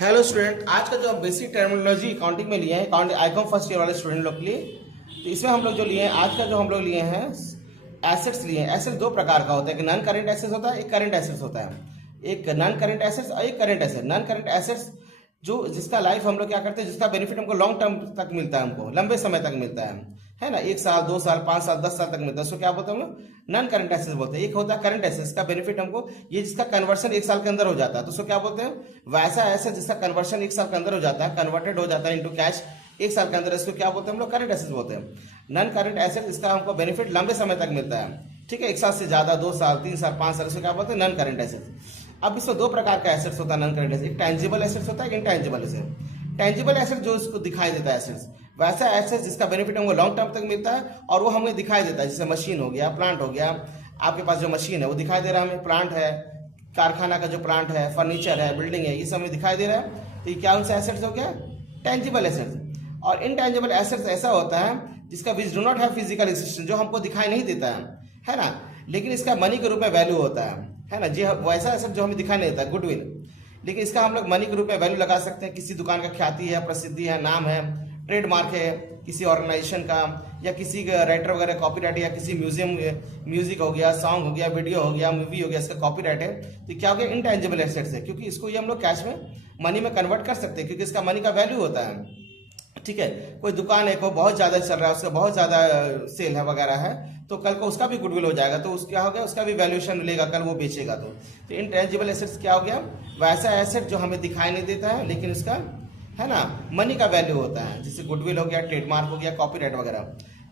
Hello student, आज का जो हम बेसिक टर्मिनोलॉजी अकाउंटिंग में लिए हैं आईकॉम फर्स्ट ईयर वाले स्टूडेंट लोग के लिए, तो इसमें हम लोग जो लिए हैं आज का जो हम लोग लिए हैं एसेट्स लिए हैं। एसेट्स दो प्रकार का होता है, एक नॉन करेंट एसेट्स होता है, एक करेंट एसेट्स होता है। एक नॉन करेंट एसेट्स और एक current asset. Non current assets जो जिसका लाइफ हम लोग क्या करते हैं, जिसका बेनिफिट हमको लॉन्ग टर्म तक मिलता है, हमको लंबे समय तक मिलता है ना, 1 साल 2 साल 5 साल 10 साल तक मिलता है, उसको क्या बोलते हैं हम लोग नॉन करंट एसेट्स बोलते हैं। एक होता है करंट एसेट्स का बेनिफिट हमको ये जिसका कन्वर्शन 1 साल के अंदर हो जाता है, तो उसको क्या बोलते हैं वैसा एसेट जिसका कन्वर्शन 1 साल के अंदर हो जाता है, कन्वर्टेड हो जाता है इनटू कैश 1 साल के अंदर, इसको क्या बोलते हैं हम लोग करंट एसेट्स बोलते हैं। नॉन करंट एसेट इसका हमको बेनिफिट लंबे समय तक मिलता है, ठीक है, 1 साल से ज्यादा 2 साल 3 साल 5 साल, इसको क्या बोलते हैं नॉन करंट एसेट्स। अब इसमें दो प्रकार का एसेट्स होता है नॉन करंट एसेट, एक टैंजिबल एसेट्स होता है, एक इनटैंजिबल एसेट। टैंजिबल एसेट जो इसको दिखाई देता है एसेट्स, वैसा एसेट जिसका बेनिफिट हमको लॉन्ग टर्म तक मिलता है और वो हमें दिखाई देता है, जैसे मशीन हो गया, प्लांट हो गया। आपके पास जो मशीन है वो दिखाई दे रहा है हमें, प्लांट है, कारखाना का जो प्लांट है, फर्नीचर है, बिल्डिंग है, ये सब हमें दिखाई दे रहा है, तो ये क्या उनसे एसेट्स हो गया टैंजिबल एसेट्स। और इनटैंजिबल एसेट्स ऐसा होता है जिसका which do not have physical existence, जो हमको दिखाई नहीं देता है ना, लेकिन इसका मनी के रूप में वैल्यू होता है ना जी। वैसा एसेट जो हमें दिखाई नहीं देता, गुडविल, लेकिन इसका हम लोग मनी के रूप में वैल्यू लगा सकते हैं। किसी दुकान का ख्याति है, प्रसिद्धि है, नाम है, ट्रेडमार्क है किसी ऑर्गेनाइजेशन का, या किसी राइटर वगैरह कॉपीराइट, या किसी म्यूजियम म्यूजिक हो गया, सॉन्ग हो गया, वीडियो हो गया, मूवी हो गया, इसका कॉपीराइट है, तो क्या हो गया इनटैंजिबल एसेट्स है, क्योंकि इसको ये हम लोग कैश में मनी में कन्वर्ट कर सकते हैं, क्योंकि इसका मनी का वैल्यू होता है। ठीक है, कोई दुकान है को बहुत ज्यादा चल रहा है, उसका बहुत ज्यादा सेल है वगैरह है, तो कल को उसका भी गुडविल हो जाएगा, तो क्या हो गया उसका भी वैल्यूएशन मिलेगा कल वो बेचेगा। तो इनटैंजिबल एसेट्स क्या हो गया वैसा एसेट जो हमें दिखाई नहीं देता है, लेकिन उसका है ना मनी का वैल्यू होता है, जैसे गुडविल हो गया, ट्रेडमार्क हो गया, कॉपीराइट वगैरह।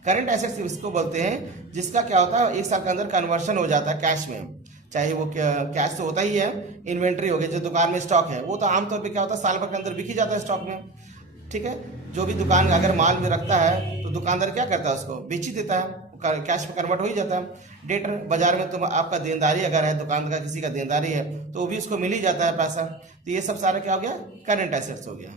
करंट एसेट्स इसको बोलते हैं जिसका क्या होता है 1 साल के अंदर कन्वर्शन हो जाता है कैश में, चाहे वो कैश तो होता ही है, इन्वेंट्री हो गया, जो दुकान में स्टॉक है वो तो आमतौर पर क्या होता है साल भर के अंदर बिक ही जाता है स्टॉक में, ठीक है। जो भी दुकान अगर माल में रखता है तो दुकानदार क्या करता है उसको बेच ही देता है, कैश में कन्वर्ट हो ही जाता है। डेटर बाजार में तुम आपका देनदारी अगर है, दुकान का किसी का देनदारी है, तो वो भी उसको मिल ही जाता है पैसा। तो ये सब सारा क्या हो गया करंट एसेट्स हो गया।